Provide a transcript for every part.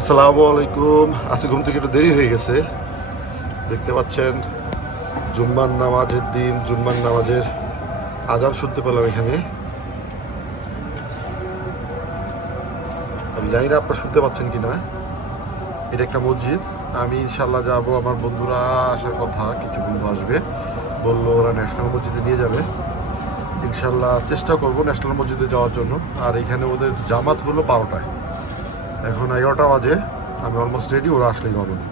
আসসালামু আলাইকুম। আজকে ঘুম থেকে একটু দেরি হয়ে গেছে, দেখতে পাচ্ছেন জুম্মার নামাজের দিন। জুম্মার নামাজের আজান শুনতে পেলাম এখানে। আমি জানি না আপনারা শুনতে পাচ্ছেন কিনা। এটা একটা মসজিদ। আমি ইনশাল্লাহ যাব, আমার বন্ধুরা আসার কথা, কিছু বন্ধু আসবে, বললো ওরা ন্যাশনাল মসজিদে নিয়ে যাবে। ইনশাল্লাহ চেষ্টা করবো ন্যাশনাল মসজিদে যাওয়ার জন্য। আর এখানে ওদের জামাত হলো 12টায়, এখন 11টা বাজে। আমি অলমোস্ট রেডি, ওরা আসলেই রওনা দিব।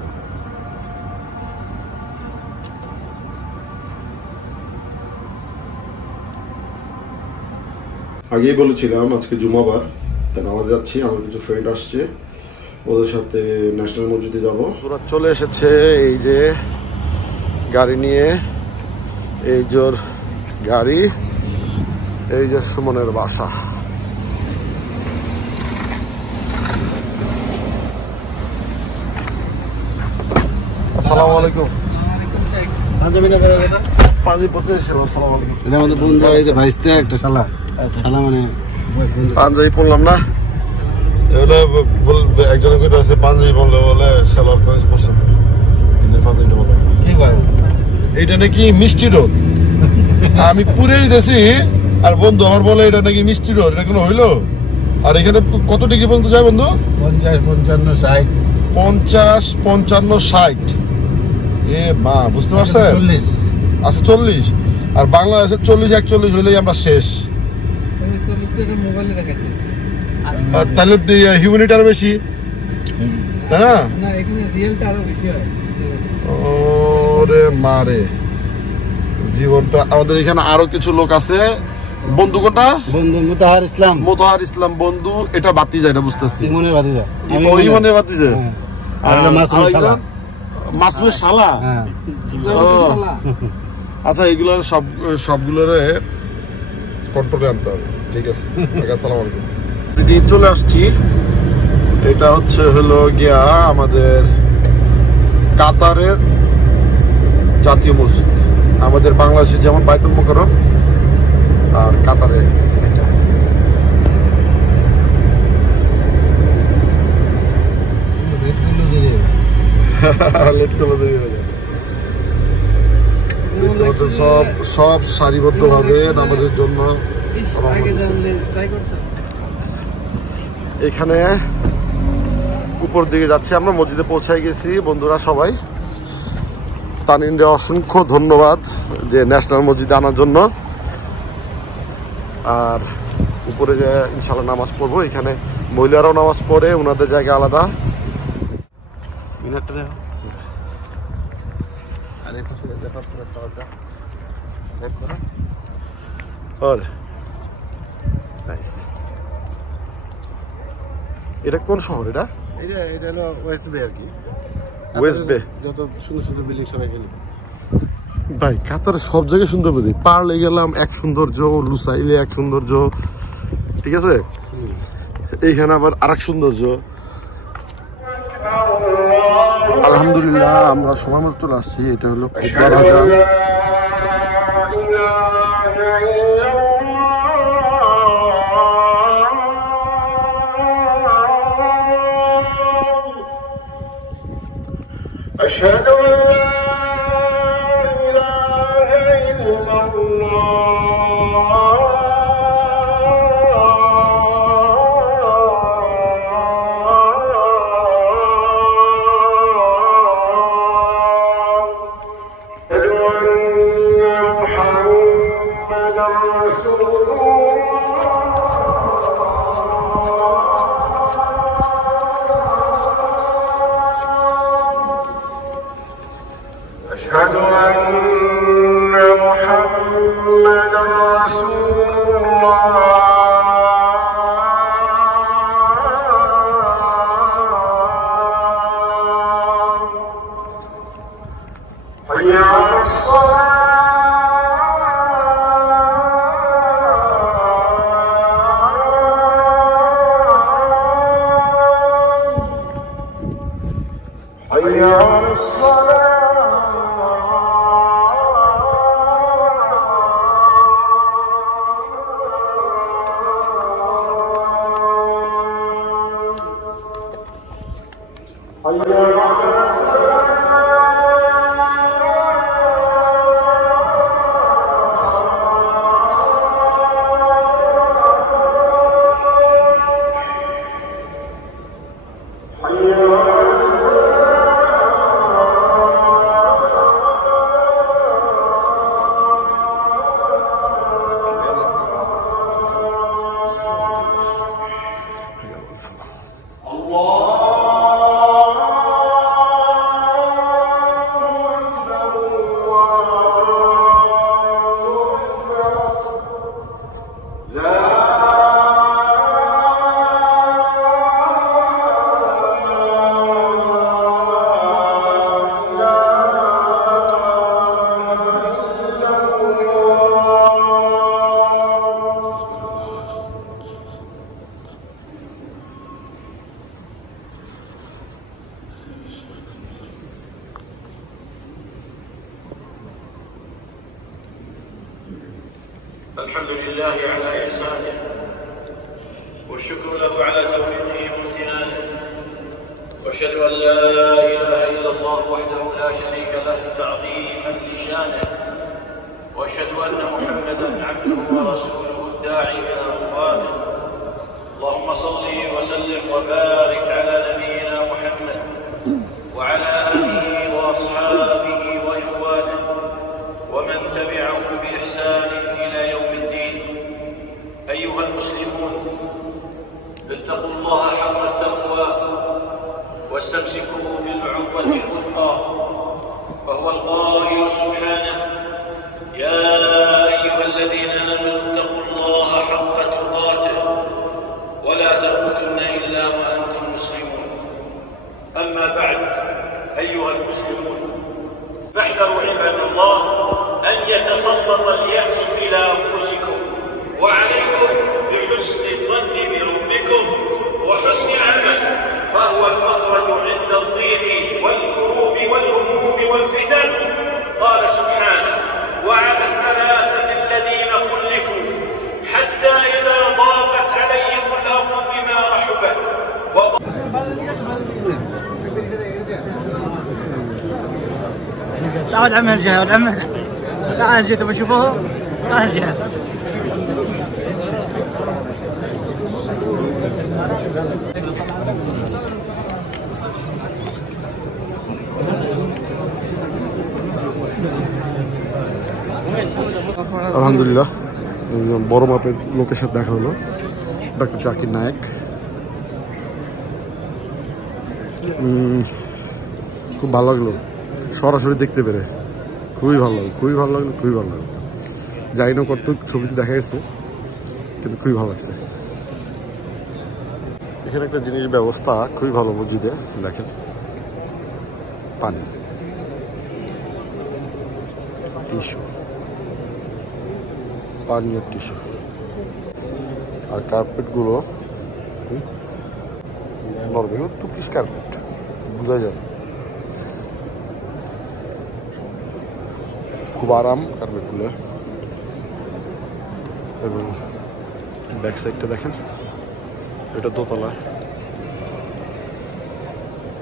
আগেই বলেছিলাম আজকে জুমাবার, তাই নামাজে যাচ্ছি। আমার কিছু ফ্রেন্ড আসছে, ওদের সাথে ন্যাশনাল মসজিদে যাব। ওরা চলে এসেছে এই যে গাড়ি নিয়ে, এই জোর গাড়ি, এই যে সুমনের বাসা। আসসালামু আলাইকুম। পাঞ্জাবি পড়লাম না, একজনে কইতাছে পাঞ্জাবি বললে বলে সালোয়ার কামিজ পছন্দ। এইটা নাকি মিষ্টি রোদ, আমি পুরেই দেছি। আর বন্ধু আমার বলে এটা নাকি মিষ্টি রোদ, এটা কোনো হইলো? আর এখানে কত ডিগ্রি পর্যন্ত যায় বন্ধু? 50, 55, 60। 50, 55, 60। এ মা, বুঝতে পারছেন? 40 আচ্ছা 40। আর বাংলাদেশের 40, 41 হইলেই আমরা শেষ। তাহলে হিউম্যানিটি আরো বেশি, তাই না? ওরে মারে, জীবনটা। আমাদের এখানে আরো কিছু লোক আছে। বন্ধু কোটা? বন্ধু মোতাহার ইসলাম। মোতাহার ইসলাম বন্ধু। এটা বাতি যায় না, বুঝতেছি। ইমনের বাতি যায়, ইমনের বাতি যায়। মাসুমের শালা। আচ্ছা, এগুলো সবগুলোর কন্ট্রোলে আনতে হবে। ঠিক আছে, আসসালামু আলাইকুম। চলে আসছি। এটা হলো গিয়া আমাদের কাতারের জাতীয় মসজিদ। আমাদের বাংলাদেশে যেমন বাইতুল মুকাররম, আর কাতারে এটা। সব সারিবদ্ধ ভাবে নামাজের জন্য। এখানে উপর দিকে যাচ্ছি আমরা, মসজিদে পৌঁছায় গেছি। বন্ধুরা সবাই, তানিনরে অসংখ্য ধন্যবাদ যে ন্যাশনাল মসজিদে আনার জন্য। আর উপরে যে ইনশাল্লাহ নামাজ পড়বো। এখানে মহিলারাও নামাজ পড়ে, ওনাদের জায়গা আলাদা। এটা কোন শহর? এটা হলো ওয়েস্ট বে আর কি। ওয়েস্ট বে। যত সুন্দর সুন্দর বিল্ডিং সব এখানে। ভাই, কাতারে সব জায়গায় সুন্দর বুঝি। পার্লে গেলাম এক সৌন্দর্য, লুসাইলে এক সৌন্দর্য, ঠিক আছে। এইখানে আবার আরেক সৌন্দর্য। আলহামদুলিল্লাহ, আমরা সময় মতো চলে আসছি। এটা হলো খুতবার আজান। أشهد أن لا إله إلا الله أشهد أن محمدا رسول أشهد أن محمدا رسول الله حي على الصلاة حي على الصلاة الحمد لله على إحسانه والشكر له على توفيقه وامتنانه، وأشهد أن لا إله إلا الله وحده لا شريك له تعظيما لشانه، وأشهد أن محمدا عبده ورسوله الداعي إلى رضوانه. اللهم صل وسلم وبارك على نبينا محمد وعلى آله وأصحابه وإخوانه ومن تبعهم بإحسان إلى يوم الدين. أيها المسلمون، اتقوا الله حق التقوى واستمسكوا بالعروة الوثقى، فهو القائل سبحانه: يا أيها الذين آمنوا اتقوا الله حق تقاته ولا تموتن إلا وأنتم مسلمون. أما بعد، أيها المسلمون، فاحذروا عباد الله أن يتسلط اليأس إلى أنفسكم، وعليكم بحسن الظن بربكم وحسن العمل، فهو المخرج عند الضيق والكروب والهموم والفتن. قال سبحانه: وعلى الثلاثة الذين خلفوا حتى إذا ضاقت عليهم الأرض بما رحبت تعال عم الجهة والعم تعال جيت بشوفه تعال الجهة. আলহামদুলিল্লাহ বড় মাপের লোকের সাথে দেখা হলো, ডক্টর জাকির নায়েক। খুব ভালো লাগলো সরাসরি দেখতে পেরে, খুবই ভালো লাগলো, খুবই ভালো লাগলো, খুবই ভালো লাগলো। যাই না কত ছবিতে দেখা গেছে, কিন্তু খুবই ভালো লাগছে। এখানে একটা জিনিস ব্যবস্থা খুবই ভালো মসজিদে, দেখেন পানি, টিস্যু, পানি আর টিস্যু, আর কার্পেটগুলো নরমাল তুর্কিশ কার্পেট, বোঝা যায় খুব আরাম কার্পেটগুলো। এবং ব্যাক সাইডটা দেখেন, এটা দোতলা,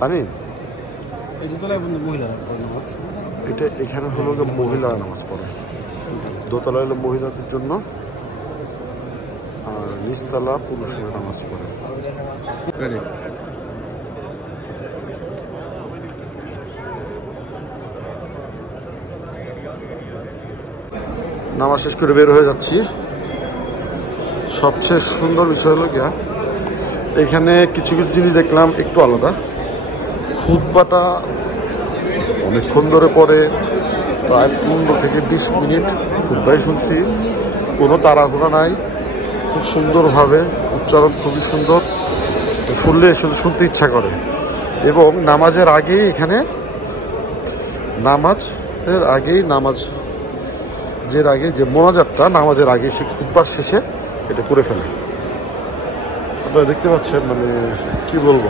পানি এই দোতলায় মহিলারা নামাজ, এটা এখানে হলো মহিলারা নামাজ পড়ে, দোতলা হলো মহিলাদের জন্য, আর নিচতলা পুরুষরা নামাজ পড়ে। নামাজ শেষ করে বের হয়ে যাচ্ছি। সবচেয়ে সুন্দর বিষয় হলো গিয়া এখানে কিছু কিছু জিনিস দেখলাম একটু আলাদা। খুতবাটা অনেকক্ষণ ধরে পরে, প্রায় 15 থেকে 20 মিনিট খুতবাই শুনছি, কোনো তাড়াহুড়া নাই, খুব সুন্দরভাবে উচ্চারণ, খুবই সুন্দর, শুনলে শুনতে ইচ্ছা করে। এবং নামাজের আগেই এখানে নামাজের আগেই যে মোনাজাতটা নামাজের আগে সে খুতবার শেষে এটা করে ফেলে। আপনারা দেখতে পাচ্ছেন, মানে কি বলবো,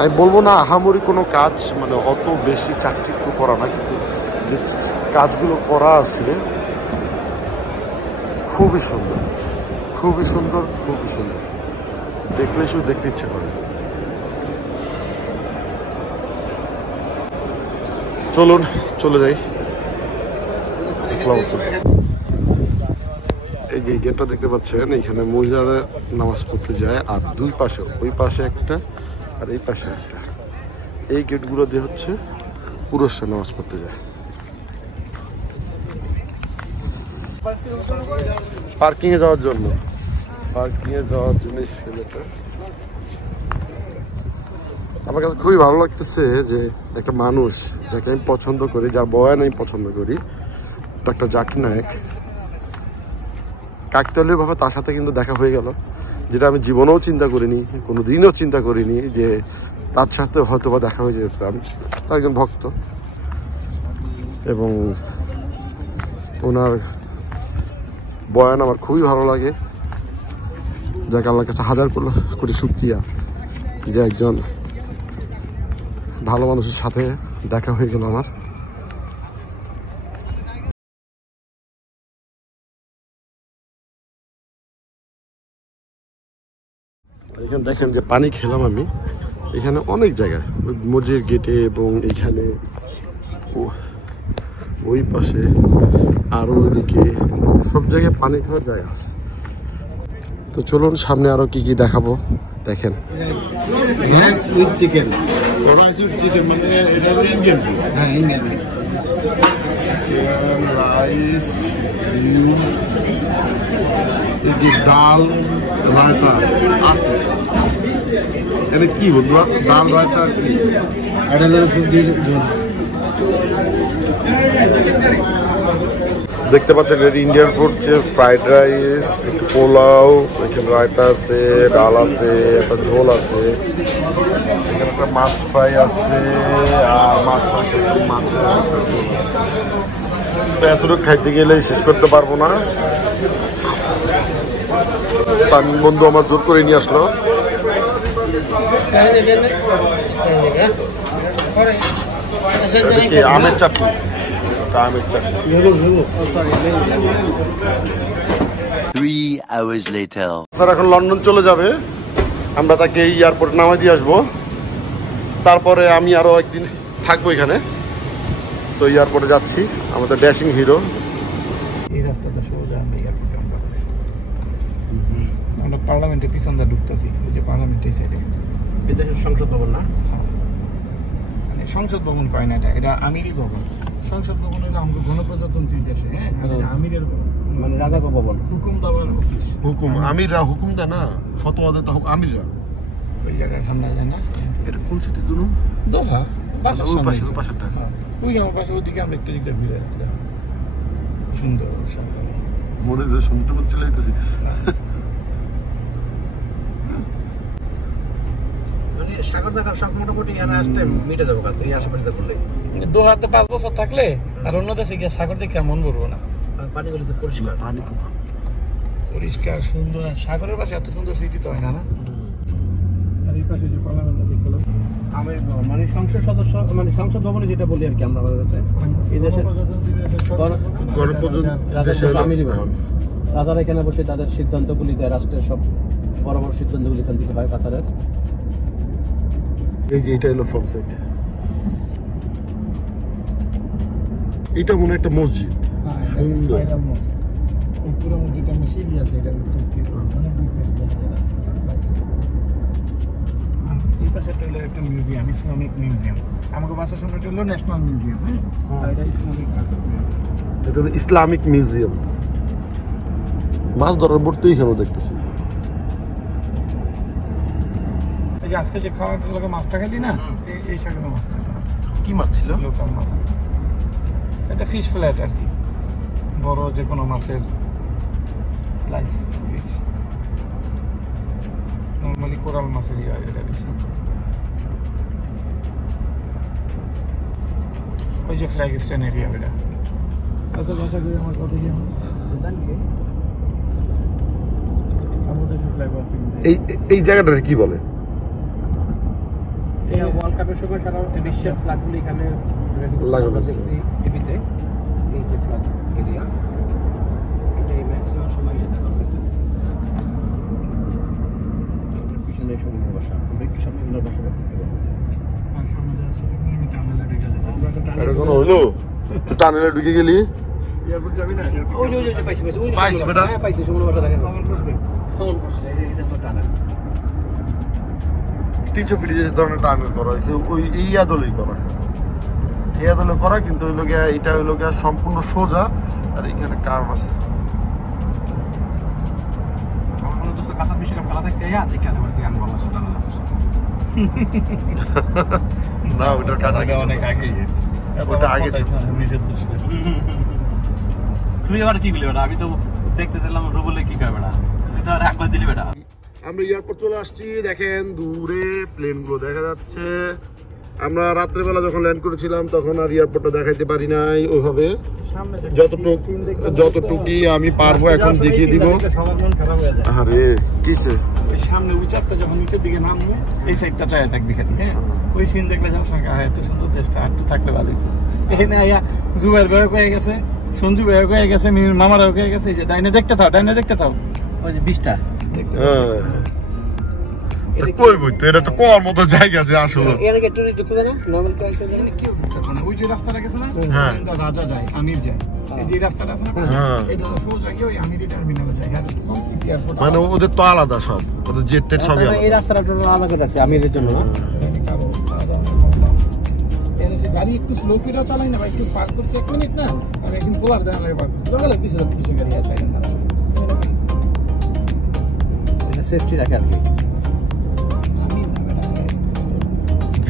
আমি বলবো না আহামরি কোনো কাজ, মানে অত বেশি চাকচিক্য করা না, কিন্তু যে কাজগুলো করা আছে খুবই সুন্দর, খুবই সুন্দর, খুবই সুন্দর। দেখলে শুধু দেখতে ইচ্ছে করে। চলুন চলে যাই। এই যে গেটটা দেখতে পাচ্ছেন, এখানে মহিলারা নামাজ পড়তে যায়, আর দুই পাশে, ওই পাশে একটা আর এই পাশে একটা, এই গেটগুলো দিয়ে হচ্ছে পুরুষরা নামাজ পড়তে যায়। পার্কিং এ যাওয়ার জন্য, ছেলেটা আমার কাছে খুবই ভালো লাগতেছে যে একটা মানুষ যাকে আমি পছন্দ করি, যার বয়ান আমি পছন্দ করি, ডক্টর জাকির নায়েক, কাকতালীয় ভাবে তার সাথে কিন্তু দেখা হয়ে গেল, যেটা আমি জীবনেও চিন্তা করিনি, কোনোদিনও চিন্তা করিনি যে তার সাথে হয়তো বা দেখা হয়ে যেত। আমি তার একজন ভক্ত এবং ওনার বয়ান আমার খুবই ভালো লাগে। যাকে আল্লাহর কাছে হাজার কোটি শুকরিয়া যে একজন ভালো মানুষের সাথে দেখা হয়ে গেল আমার। এখানে দেখেন যে পানি খেলাম আমি, এখানে অনেক জায়গায়, ওই মসজিদের গেটে এবং এইখানে ওই পাশে আরো ওইদিকে সব জায়গায় পানি খাওয়ার জায়গা আছে। তো চলুন সামনে আরো কি কি দেখাবো দেখেন। চিকেন মানে এটা ইন্ডিয়ান ফুড। হ্যাঁ ইন্ডিয়ান রাইস, ডাল, রায়তা, এটা কি বন্ধু? ডাল, রায়তা আর কি? এটা হলো সবজির ঝোল। দেখতে পাচ্ছেন এটা ইন্ডিয়ান ফুড, যে ফ্রাইড রাইস, একটু পোলাও, এখানে রায়তা আছে, ডাল আছে, একটা ঝোল আছে, এখানে একটা মাছ ফ্রাই আছে, আর মাছ ফ্রাই সাথে মাছের একটা ঝোল আছে। তো এতটুকু খাইতে গেলেই শেষ করতে পারবো না। তামিম বন্ধু আমার জোর করে নিয়ে আসলো। আমের চাটনি, আমের চাটনি। 3 hours later. স্যার এখন লন্ডন চলে যাবে, আমরা তাকে এয়ারপোর্টে নামাই দিয়ে আসবো। তারপরে আমি আরো একদিন থাকবো এখানে। তো এয়ারপোর্টে যাচ্ছি, আমাদের ড্যাশিং হিরো। এই রাস্তাটা সোজা আমরা এয়ারপোর্টে আমরা পার্লামেন্টের পিছন দিয়ে ঢুকতেছি, ওই যে পার্লামেন্টের সাইডে বিদেশের সংসদ ভবন না, মানে সংসদ ভবন কয় না, এটা আমিরি ভবন। সংসদ ভবন হলো আমাদের গণপ্রজাতন্ত্রী দেশে, হ্যাঁ, আমিরের মানে রাজা ভবন, হুকুম দেওয়ার অফিস। হুকুম আমিররা হুকুম দেয় না, ফতোয়া দেয় আমিররা। ওই জায়গায় ঠান্ডা যায় না। এটা কোন সিটি তুমি? দোহা, ওই পাশে, ওই পাশেরটা। ওই আমার পাশে, ওইদিকে আমরা একটু দিকটা ঘুরে রাখলাম। সুন্দর মনে যে সমুদ্র মধ্যে চলে যেতেছি। সাগর দেখার শখ মোটামুটি এখানে আসতে মিটে যাবো, এই আশেপাশে করলে। দোহাতে 5 বছর থাকলে আর অন্য দেশে গিয়ে সাগর দেখে মন ভরবো না। পানিগুলো তো পরিষ্কার, পানি খুব পরিষ্কার সুন্দর। সাগরের পাশে এত সুন্দর সিটি তো হয় না। আর এই পাশে যে পার্লামেন্টটা দেখলাম, আমির ভবন মানে সংসদ সদস্য, মানে সংসদ ভবনে যেটা বলি আর কি আমরা এই দেশের আমিরি ভবন। রাজারা এখানে বসে তাদের সিদ্ধান্তগুলি দেয়, রাষ্ট্রের সব বড় বড় সিদ্ধান্তগুলি এখান থেকে হয় কাতারের। এই যে এটা হলো ফ্রন্ট সাইড, এটা মনে হয় একটা মসজিদ, সুন্দর। এই পুরো মসজিদটা মিশিয়ে আছে, এটা এই পাশে হলো একটা মিউজিয়াম, ইসলামিক মিউজিয়াম। আমাকে বাসার সামনে হলো ন্যাশনাল মিউজিয়াম, হ্যাঁ, এটা ইসলামিক। এটা হলো ইসলামিক মিউজিয়াম। মাছ ধরার বোট তো এখানেও দেখতেছি। এই যে আজকে যে খাওয়ার লোকে মাছটা খেলি না, এই সাগরের মাছটা। কি মাছ ছিল? লোকাল মাছ। এটা ফিশ ফ্ল্যাট আর কি, বড় যে কোনো মাছের স্লাইস ফিশ। নর্মালি কোরাল মাছের এটা বেশি। ওই যে ফ্ল্যাগ স্টেন এরিয়া, এটা আচ্ছা ভাষা করে আমার কথা কি এই জায়গাটা কি বলে? ওয়ার্ল্ড কাপের সময় সারা বিশ্বের ফ্ল্যাগগুলি এখানে লাগানো আছে। দেখছি টিভিতে। এই যে ফ্ল্যাগ এরিয়া, এটাই ম্যাক্সিমাম সময় যেটা করবে। এটাই সমুদ্রের বাসা। আমরা একটু সামনে গেলে বাসা দেখতে পাবো। আর সামনে যাওয়ার সময় আমি টানেলে ঢুকে যাবো। এটা কোনো হইলো? তুই টানেলে ঢুকে গেলি? এয়ারপোর্ট যাবি না? ওই যে পাইছি ওই যে পাইছি বেটা। হ্যাঁ পাইছি সমুদ্রের বাসা দেখা যাচ্ছে। ফোন করছে এটা তো টানেল। 300 ফিট যে ধরনের টানেল করা হয়েছে ওই এই আদলেই করা। এই আদলে করা কিন্তু হইলো গিয়া এটা হইলো গিয়া সম্পূর্ণ সোজা আর এখানে কার্ভ আছে। আমার মনে হচ্ছে কাতার বিশ্বকাপ খেলা দেখতে যা দেখে আবার কি গান বলা সেটা না। না ওটার কাজ আগে অনেক আগে। ওটা আগে ছিল। তুই আবার কি বলি বেটা? আমি তো দেখতেছিলাম রুবলে কি কয় বেটা? তুই তো আর একবার দিলি বেটা। আমরা এয়ারপোর্ট চলে আসছি, দেখেন দূরে প্লেনগুলো দেখা যাচ্ছে। আমরা রাত্রেবেলা যখন ল্যান্ড করেছিলাম তখন আর এয়ারপোর্টটা দেখাইতে পারি নাই ওইভাবে। যতটুকুই আমি পারবো এখন দেখিয়ে দিব। সবার মন খারাপ হয়ে যায়। আরে কিসে? ওই সামনে উঁচাতে যখন নিচের দিকে নামবো এই সাইডটা চায় থাকবি খালি, হ্যাঁ ওই সিন দেখলে যাওয়ার সঙ্গে এত সুন্দর দেশটা আর একটু থাকলে ভালো হতো। এখানে আয়া জুবাইর ভাইও হয়ে গেছে, সঞ্জু ভাইও হয়ে গেছে, মিমির মামারাও হয়ে গেছে। এই যে ডাইনে দেখতে থাও, ডাইনে দেখতে থাও, ওই যে 20টা কই বই তো এটা তো কোয়ার মতো জায়গা যে আসলে এর আগে টুরিস্ট ঢুকতে না নরমাল কাজ করে এখানে কেউ ঢুকতে পারে না। ওই যে রাস্তাটা গেছে না, হ্যাঁ। রাজা যায়, আমির যায়, এই যে রাস্তাটা আছে না, হ্যাঁ। এটা সোজা গিয়ে ওই আমিরি টার্মিনালে যায়। হ্যাঁ এয়ারপোর্ট মানে ওদের তো আলাদা সব, ওদের জেট টেট সবই এই আলাদা। রাস্তাটা টোটাল আলাদা করে রাখছে আমিরের জন্য না। গাড়ি একটু স্লো করে চালাই না ভাই, একটু পার করছে 1 মিনিট না, আমি একদিন পোলার দেওয়া লাগে পার করছি চলে পিছনে গাড়ি আছে না, এটা সেফটি রাখে আর কি।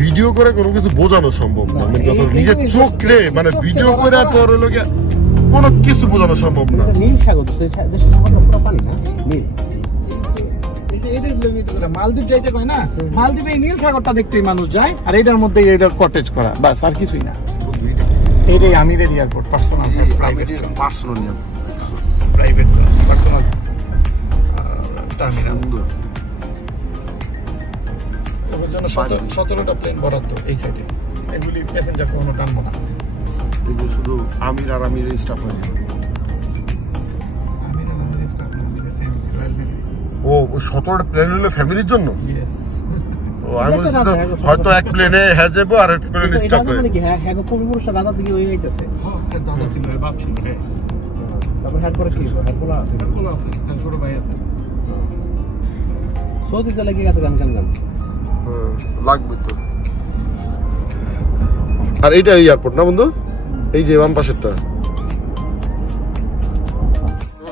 ভিডিও করে কোনো কিছু বোঝানো সম্ভব না, মানে তোর নিজের চোখ রে মানে ভিডিও করে তোর লোকে কোনো কিছু বোঝানো সম্ভব না। নীল সাগর দেশের সাগরটা পুরো পানি না নীল। মালদ্বীপ যাইতে কয় না, মালদ্বীপে এই নীল সাগরটা দেখতেই মানুষ যায়, আর এটার মধ্যে এটার কটেজ করা বাস, আর কিছুই না। এটাই আমিরের airport, personal private personal personal terminal. ওর জন্য 17টা প্লেন বরাদ্দ এই সাইডে, এগুলি প্যাসেঞ্জার কোনো টানবো না। এগুলো শুধু আমির আর আমিরের স্টাফ হয়। ও 17টা প্লেন হলো ফ্যামিলির জন্য। ও আমি হয়তো এক প্লেনে হ্যাঁ যাবো আর এক প্লেনে স্টাফ হয়। মানে কি হ্যাঁ হ্যাঁ পূর্বপুরুষরা রাজা থেকে হয়ে যাইতেছে। হ্যাঁ দাদা ছিল, বাপ ছিল, হ্যাঁ তারপর হ্যাঁ করে কি হ্যাঁ আছে, ছোট ভাই আছে। সৌদি চলে গিয়ে গেছে গান গান গান লাগবে তো। আর এইটা এয়ারপোর্ট না বন্ধু, এই যে বাম পাশেরটা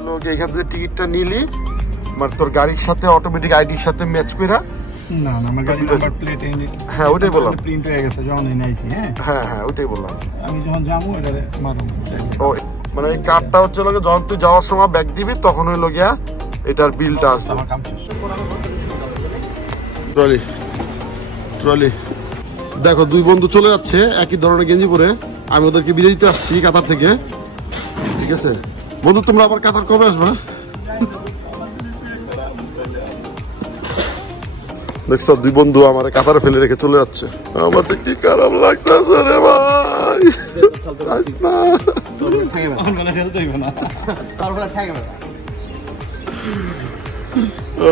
লোক এখান থেকে টিকিটটা নিলি মানে তোর গাড়ির সাথে অটোমেটিক আইডির সাথে ম্যাচ করে। না না আমার গাড়ি নাম্বার প্লেট হ্যাঁ ওটাই বললাম, প্রিন্ট হয়ে গেছে যখন এনে আইছি। হ্যাঁ হ্যাঁ হ্যাঁ ওটাই বললাম। আমি যখন যাবো এটারে মারুম। ও মানে এই কার্ডটা হচ্ছে লোকে যখন তুই যাওয়ার সময় ব্যাগ দিবি তখন হইলো গিয়া এটার বিলটা আসবে। আমার কাম শেষ। ট্রলি ট্রলি দেখো দুই বন্ধু চলে যাচ্ছে একই ধরনের গেঞ্জি পরে। আমি ওদেরকে বিদায় দিতে আসছি কাতার থেকে, ঠিক আছে বন্ধু? তোমরা আবার কাতার কবে আসবা? দেখছো দুই বন্ধু আমার কাতারে ফেলে রেখে চলে যাচ্ছে, আমার তো কি খারাপ লাগতেছে রে ভাই। না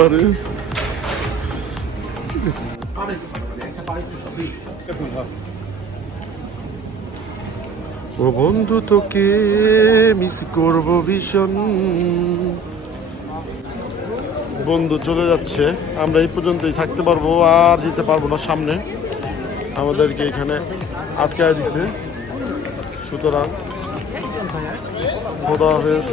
আরে ও বন্ধু তোকে মিস করবো ভীষণ। বন্ধু চলে যাচ্ছে, আমরা এই পর্যন্তই থাকতে পারবো, আর যেতে পারবো না সামনে, আমাদেরকে এখানে আটকায় দিছে। সুতরাং খোদা হাফেজ।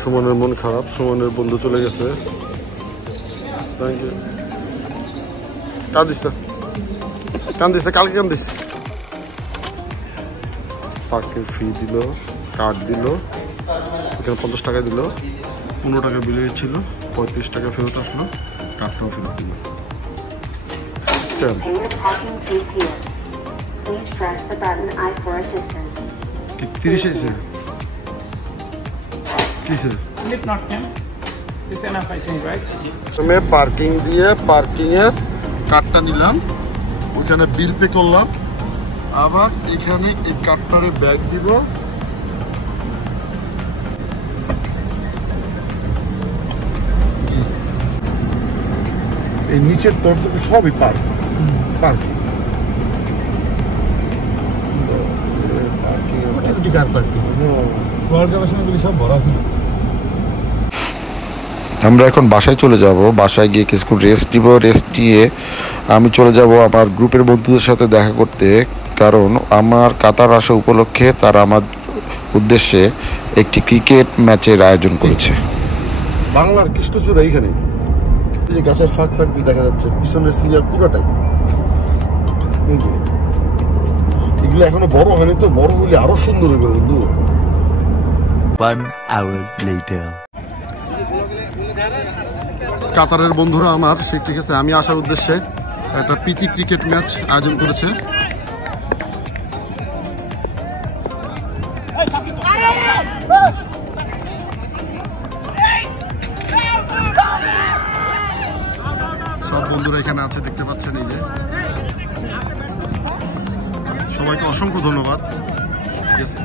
সুমনের মন খারাপ, সুমনের বন্ধু চলে গেছে। Thank you. কান্দিস না, কান্দিস না, কালকে কান্দিস। পার্কের ফি দিল, কার্ড দিল, এখানে 50 টাকা দিল, 15 টাকা বিল ছিল, 35 টাকা ফেরত আসলো, কার্ডটাও ফেরত দিল। কি 30 এসে কিসে পার্কিং দিয়ে পার্কিং এর কার্ডটা নিলাম, ওখানে বিল পে করলাম, আবার এখানে এই কার্ডটারে ব্যাগ দিব, এই নিচের তরফ সবই পার্ক পার্ক আমরা এখন বাসায় চলে যাব। বাসায় গিয়ে কিছুক্ষণ রেস্ট নিব। রেস্ট নিয়ে আমি চলে যাব আমার গ্রুপের বন্ধুদের সাথে দেখা করতে, কারণ আমার কাতার আসা উপলক্ষে তারা আমার উদ্দেশ্যে একটি ক্রিকেট ম্যাচের আয়োজন করেছে। বাংলার কৃষ্ণচূড়া এইখানে এই যে গাছের ফাঁক ফাঁক দিয়ে দেখা যাচ্ছে পিছনের সিরিয়াল পুরোটাই। এই যে এগুলো এখনো বড় হয়নি, তো বড় হলে আরো সুন্দর হবে বন্ধু। 1 hour later. কাতারের বন্ধুরা আমার সে ঠিক আছে আমি আসার উদ্দেশ্যে একটা প্রীতি ক্রিকেট ম্যাচ আয়োজন করেছে। সব বন্ধুরা এখানে আছে, দেখতে পাচ্ছেন। এই যে সবাইকে অসংখ্য ধন্যবাদ। ঠিক আছে,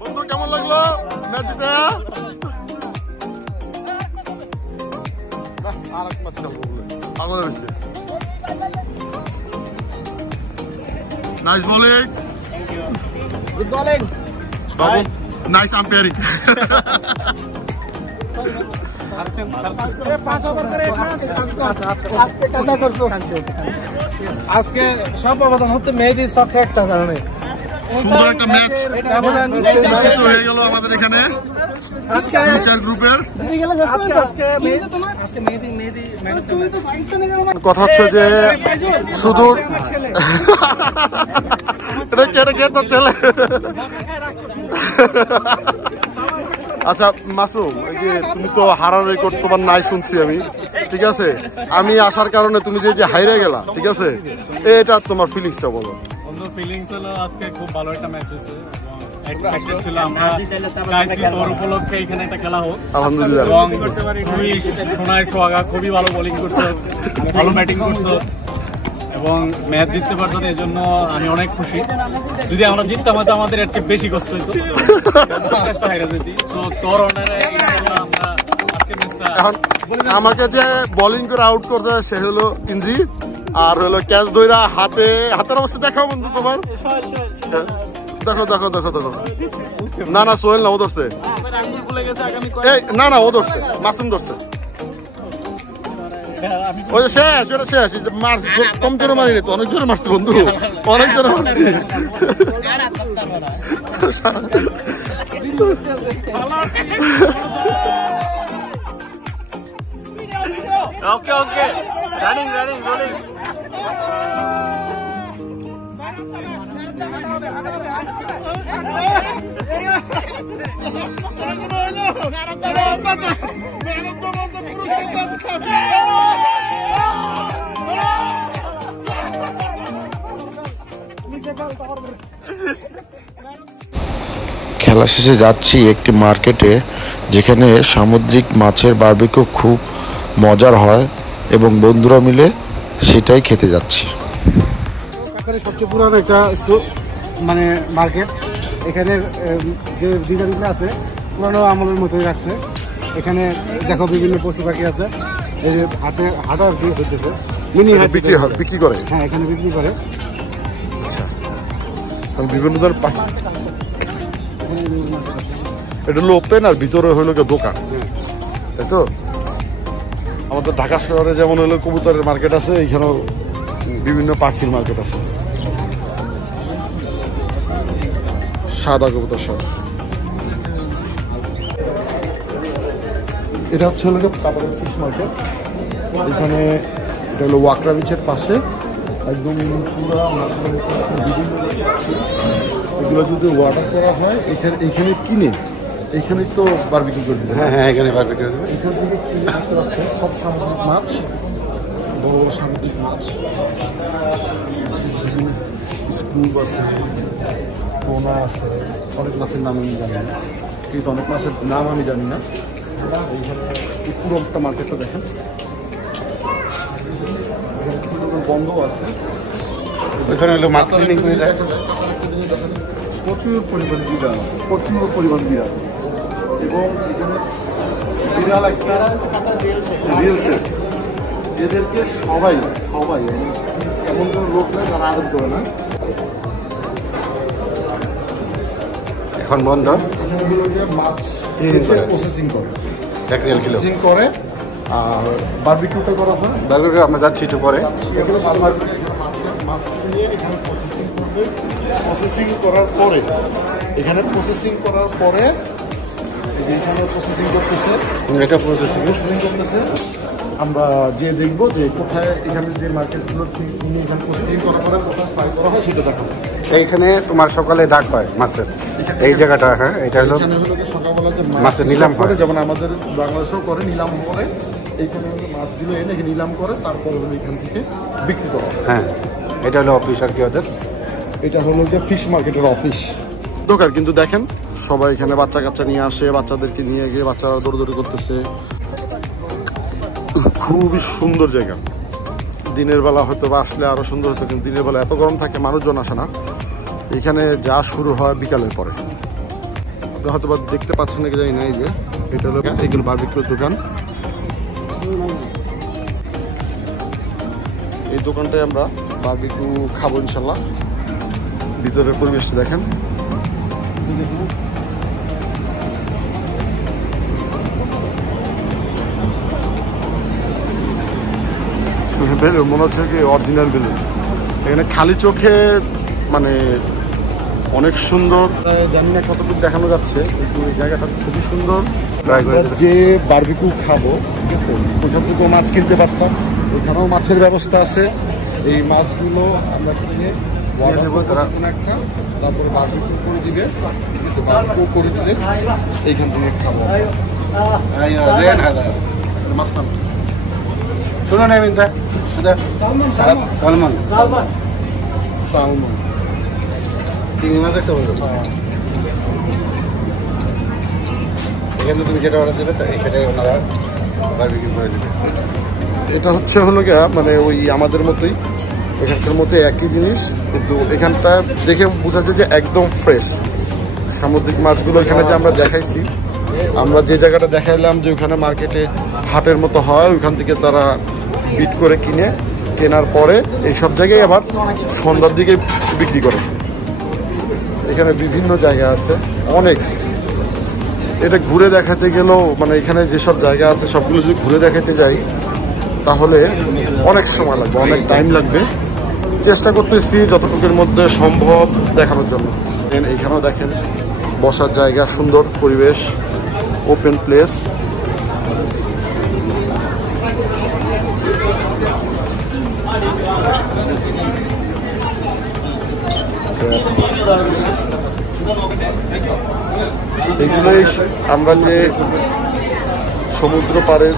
বন্ধু কেমন লাগলো ম্যাচ জিতে? আর এক ম্যাচ খেলবো বলে পাগল হয়েছে। Nice bowling, good bowling, nice umpiring. আজকে সব অবদান হচ্ছে মেহেদির চোখে একটা কারণে সুন্দর একটা ম্যাচ হয়ে গেল আমাদের এখানে গ্রুপের। কথা হচ্ছে যে সুদূর ছেলে। আচ্ছা মাসুম, এই যে তুমি তো হারার রেকর্ড তোমার নাই শুনছি আমি, ঠিক আছে? আমি আসার কারণে তুমি যে হাইরে গেলা, ঠিক আছে, এটা তোমার ফিলিংসটা বলো। ফিলিংস হলো আজকে খুব ভালো একটা ম্যাচ হয়েছে। এক্সপেক্টেড ছিল আমরা চাইছি তোর উপলক্ষে এখানে একটা খেলা হোক। আলহামদুলিল্লাহ। এবং তুমি সোনায় সোহাগা খুবই ভালো বোলিং করছো, ভালো ব্যাটিং করছো এবং ম্যাচ জিততে পারছো, এই জন্য আমি অনেক খুশি। যদি আমরা জিততাম হয়তো আমাদের এর চেয়ে বেশি কষ্ট হতো, ম্যাচটা হারিয়ে যেতি। তো তোর অনারে আমরা আজকে ম্যাচটা, এখন আমাকে যে বোলিং করে আউট করছে সে হলো ইঞ্জি, আর হলো ক্যাচ ধইরা হাতের অবস্থা দেখাও বন্ধু তোমার। দেখো দেখো দেখো দেখো, না না সোহেল না, ও ধরছে। এই না না, ও ধরছে, মাসুম ধরছে। ওই যে শেষ, ওটা শেষ। মার কম জোরে মারিনি তো, অনেক জোরে মারছি বন্ধু, অনেক জোরে মারছি। ওকে ওকে, রানিং রানিং বোলিং। খেলা শেষে যাচ্ছি একটি মার্কেটে, যেখানে সামুদ্রিক মাছের বারবিকিউ খুব মজার হয় এবং বন্ধুরা মিলে সেটাই খেতে যাচ্ছি। কাতারের সবচেয়ে পুরানো একটা মানে মার্কেট। এখানে যে ডিজাইনগুলো আছে পুরানো আমলের মতোই রাখছে। এখানে দেখো বিভিন্ন পশু পাখি আছে, এই যে হাট আর কি হইতেছে মিনি হাট বিক্রি করে। হ্যাঁ এখানে বিক্রি করে। বিভিন্ন ধরনের পাখি, এটা হলো ওপেন আর ভিতরে হইলো দোকান, তাই তো? আমাদের ঢাকা শহরে যেমন হলো কবুতরের মার্কেট আছে, এইখানেও বিভিন্ন পাখির মার্কেট আছে। সাদা কবুতর সব। এটা হচ্ছে হলো কাপারের ফিশ মার্কেট। এখানে এটা হলো ওয়াকরা বিচের পাশে একদম পুরো এগুলো যদি ওয়াটার করা হয় এখানে কিনে এখানে তো বারবিকিউ করে দিবে। হ্যাঁ এখানে বারবিকিউ করে দিবে। এখান থেকে কিনে আসতে পারছে সব সামুদ্রিক মাছ, বড় বড় সামুদ্রিক মাছ, স্কুপ আছে, পোনা আছে, অনেক মাছের নাম আমি জানি না, কিন্তু অনেক মাছের নাম আমি জানি না। এইখানে এই পুরো একটা মার্কেটটা দেখেন, বন্ধ আছে। ওইখানে হলো মাছ ক্লিনিং করে দেয়। প্রচুর পরিমাণ বিড়াল, প্রচুর পরিমাণ বিড়াল, এবং এখানে বিড়াল একটা রিলস। এদেরকে সবাই এমন কোনো লোক নেই তারা আদর করে না। এখন বন্ধ। এখানে হলো যে মাছ প্রসেসিং করে, 1 রিয়াল কিলো প্রসেসিং করে, আর বারবিকিউটা করা হয়। বারবিকিউ আমরা যাচ্ছি একটু পরে। মাছ নিয়ে এখানে প্রসেসিং করবে, প্রসেসিং করার পরে এখানে প্রসেসিং করার পরে এখানে প্রসেসিং করতেছে, এটা প্রসেসিং করতেছে। আমরা যে দেখবো যে কোথায় এখানে যে মার্কেটগুলো এখানে প্রসেসিং করার পরে কোথায় ফ্রাই করা হয় সেটা দেখাবো। এইখানে তোমার সকালে ডাক হয় মাছের এই জায়গাটা। হ্যাঁ এটা হলো সকালবেলা যে মাছের নিলাম করে, যেমন আমাদের বাংলাদেশেও করে নিলাম করে। এইখানে হলো মাছগুলো এনে নিলাম করে, তারপরে হলো এখান থেকে বিক্রি করা হয়। হ্যাঁ এটা হলো অফিস আর কি ওদের। এটা হলো যে ফিশ মার্কেটের অফিস দোকান। কিন্তু দেখেন সবাই এখানে বাচ্চা কাচ্চা নিয়ে আসে, বাচ্চাদেরকে নিয়ে গিয়ে বাচ্চারা দৌড়দৌড়ি করতেছে। খুবই সুন্দর জায়গা। দিনের বেলা হয়তো বা আসলে আরো সুন্দর হতো, কিন্তু দিনের বেলা এত গরম থাকে মানুষজন আসে না। এখানে যা শুরু হয় বিকালের পরে। আপনারা হয়তো বা দেখতে পাচ্ছেন নাকি জানি না, এই যে এটা হলো এইগুলো বারবিকিউর দোকান। এই দোকানটায় আমরা বারবিকিউ খাবো ইনশাল্লাহ। ভিতরের পরিবেশটা দেখেন। বেলুন মনে হচ্ছে কি অরিজিনাল বেলুন। এখানে খালি চোখে মানে অনেক সুন্দর, জানি না কতটুকু দেখানো যাচ্ছে, কিন্তু এই জায়গাটা খুবই সুন্দর। যে বারবিকিউ খাবো ঠিক আছে, ওইখান থেকে মাছ কিনতে পারতাম, ওইখানেও মাছের ব্যবস্থা আছে। এই মাছগুলো আমরা কিনে তারপরে বারবিকিউ করে দিবে, ঠিক আছে, বারবিকিউ করে দিলে এইখান থেকে খাবো। মাছ নাম শুনো না মিন্তা, সালমন সালমন চিংড়ি মাছ একশো বলতো। এখানে তুমি যেটা অর্ডার দেবে সেটাই ওনারা বারবিকিউ করে দেবে। এটা হচ্ছে হলো গিয়া মানে ওই আমাদের মতোই, এখানকার মতো একই জিনিস, কিন্তু এখানটা দেখে বোঝা যায় যে একদম ফ্রেশ সামুদ্রিক মাছগুলো। এখানে যে আমরা দেখাইছি, আমরা যে জায়গাটা দেখাইলাম যে ওখানে মার্কেটে হাটের মতো হয়, ওইখান থেকে তারা বিট করে কেনার পরে এইসব জায়গায় আবার সন্ধ্যার দিকে বিক্রি করে। এখানে বিভিন্ন জায়গা আছে অনেক। এটা ঘুরে দেখাতে গেলেও মানে এখানে যেসব জায়গা আছে সবগুলো যদি ঘুরে দেখাতে যাই তাহলে অনেক সময় লাগবে, অনেক টাইম লাগবে। চেষ্টা করতেছি যতটুকুর মধ্যে সম্ভব দেখানোর জন্য। এইখানেও দেখেন বসার জায়গা, সুন্দর পরিবেশ, ওপেন প্লেস। এইগুলোই আমরা যে সমুদ্র পাড়ে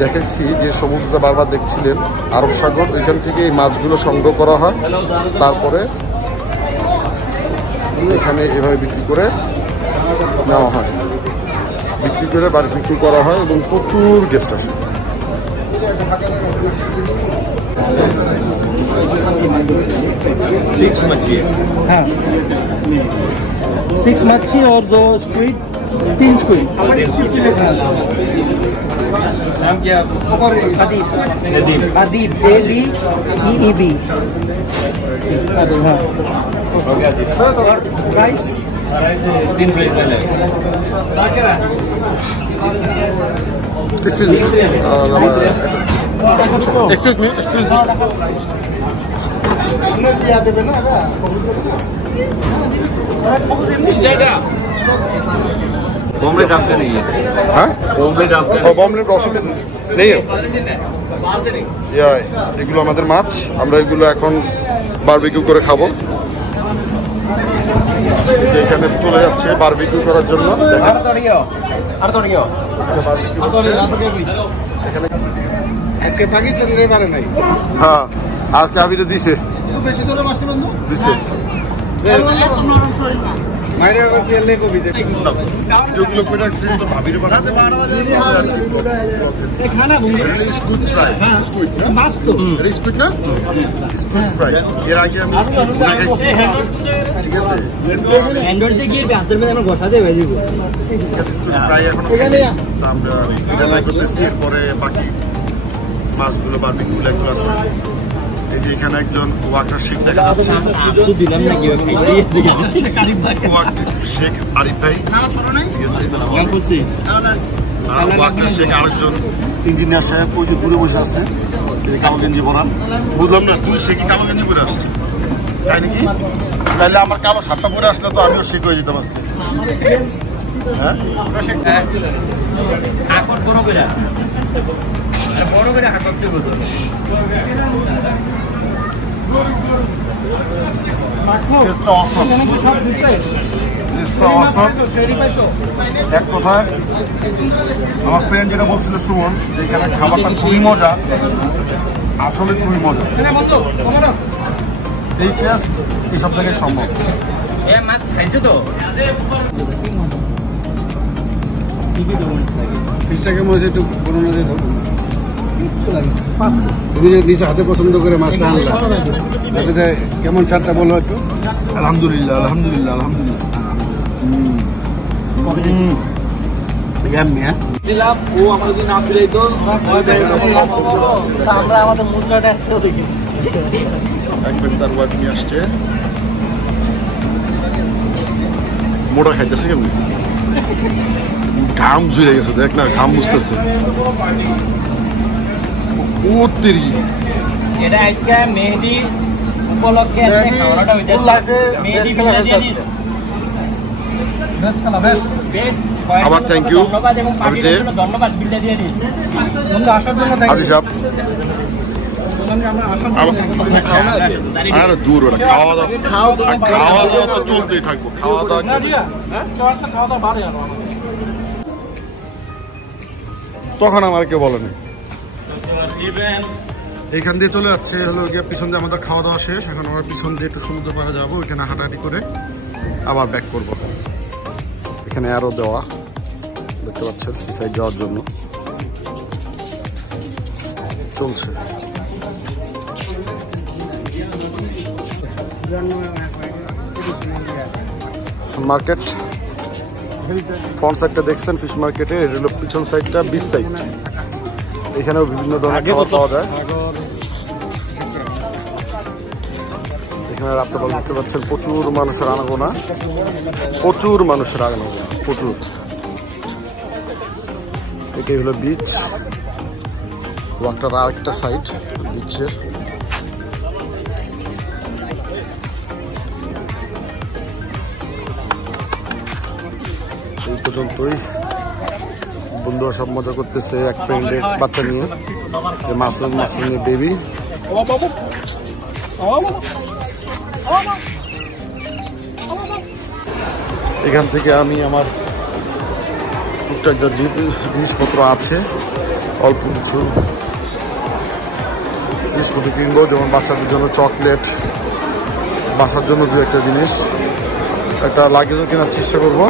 দেখেছি, যে সমুদ্রটা বারবার দেখছিলেন আরব সাগর, এখান থেকে এই মাছগুলো সংগ্রহ করা হয়, তারপরে এখানে এভাবে বিক্রি করে নেওয়া হয়, বিক্রি করে বারবিকিউ করা হয়, এবং প্রচুর গেস্ট আসে। हाँ 6 मच्छी और 2 स्क्विड 3 स्क्वायर नाम क्या अदीब अदीब ADEEB हाँ और प्राइस 3 प्लेट ले ले Excuse me. Excuse me. Omelette आपका नहीं है हाँ? ऑमलेट आपका ও বমলেট অসুবিধা নেই এগুলো আমাদের মাছ আমরা এগুলো এখন বারবিকিউ করে খাবো এখানে চলে যাচ্ছে বারবিকিউ করার জন্য আজকে পাকিস্তান রে পারে নাই হ্যাঁ আজকে আবিরে দিছে বেশি তোরে মারছে বন্ধু দিছে মাইরে আবার তেলে কবি যে এগুলো করে রাখছে তো ভাবিরে পাঠাতে এই খানা বন্ধু স্কুইড ফ্রাই স্কুইড না মাছ তো স্কুইড না স্কুইড ফ্রাই এর আগে আমি স্কুইড খাইছি ঠিক আছে অ্যান্ড্রয়েড দিয়ে গিয়ে হাতের মধ্যে আমরা বসাতে হয়ে যাব স্কুইড ফ্রাই এখন আমরা এটা লাইক করতেছি পরে বাকি মাছগুলো বারবিকিউ এগুলো আছে এই যে এখানে একজন ওয়াকার শেখ দেখা যাচ্ছে তো দিলাম না কি শেখ আরিফ ভাই শেখ আরিফ ভাই নাম করছি ওয়াকার শেখ আরেকজন ইঞ্জিনিয়ার সাহেব ওই যে দূরে বসে আছে এই কালো গেঞ্জি পরান বুঝলাম না তুই শেখ কালো গেঞ্জি পরে আসছিস তাই নাকি তাহলে আমার কালো শার্টটা পরে আসলে তো আমিও শেখ হয়ে যেতাম আজকে হ্যাঁ আকর বড় করে হাঁটতে বলতো টেস্টটা অসম এক কথায় আমার ফ্রেন্ড যেটা বলছিল সুমন যে এখানে খাবারটা খুবই মজা আসলে খুবই মজা এই টেস্ট এইসব জায়গায় সম্ভব মাছ খাইছো তো ফিশটাকে মনে হচ্ছে একটু পুরোনো দিয়ে ধরুন তুমি যে নিজে হাতে পছন্দ করে মাছটা আনলা সেটা কেমন স্বাদটা বলো একটু আলহামদুলিল্লাহ আলহামদুলিল্লাহ আলহামদুলিল্লাহ দিলাম ও আমাদের যদি না ফিরে তো আমরা আমাদের মুদ্রাটা একসাথে দেখি একবার তার ওয়াইফ নিয়ে আসছে মোটা খাইতেছে কেমনি ঘাম ঝুলে গেছে দেখ না ঘাম বুঝতেছে এটা আজকে মেহেদি উপলক্ষে আজকে খাওয়াটা হইছে মেহেদি বিলা দিয়ে দিস আবার থ্যাংক ইউ ধন্যবাদ এবং পার্টির জন্য ধন্যবাদ বিলটা দিয়ে দিস বন্ধু আসার জন্য আদি সাহেব আরে দূর ওটা খাওয়া দাওয়া তো চলতেই থাকবো খাওয়া দাওয়া তখন আমার কেউ বলেনি এইখান দিয়ে চলে যাচ্ছে হলো গিয়ে পিছন দিয়ে আমাদের খাওয়া দাওয়া শেষ এখন আমরা পিছন দিয়ে একটু সমুদ্র পাড়ে যাবো ওইখানে হাঁটাহাঁটি করে আবার ব্যাক করবো এখানে আরো দেওয়া দেখতে পাচ্ছেন সি সাইড যাওয়ার জন্য চলছে মার্কেট ফ্রন্ট সাইডটা দেখছেন ফিশ মার্কেটে এর হলো পিছন সাইডটা বিচ সাইড এখানেও বিভিন্ন ধরনের খাবার পাওয়া যায় এখানে রাত্রেবেলা দেখতে পাচ্ছেন প্রচুর মানুষের আনাগোনা প্রচুর এটাই হলো বিচ ওয়াটার আরেকটা সাইড বিচের এই পর্যন্তই বন্ধুরা সব মজা করতেছে এক ফ্রেন্ডের বাচ্চা নিয়ে যে মাসরুমের বেবি এখান থেকে আমি আমার টুকটাক যা জিনিসপত্র আছে অল্প কিছু জিনিসপত্র কিনবো যেমন বাচ্চাদের জন্য চকলেট বাসার জন্য দু একটা জিনিস একটা লাগেজও কেনার চেষ্টা করবো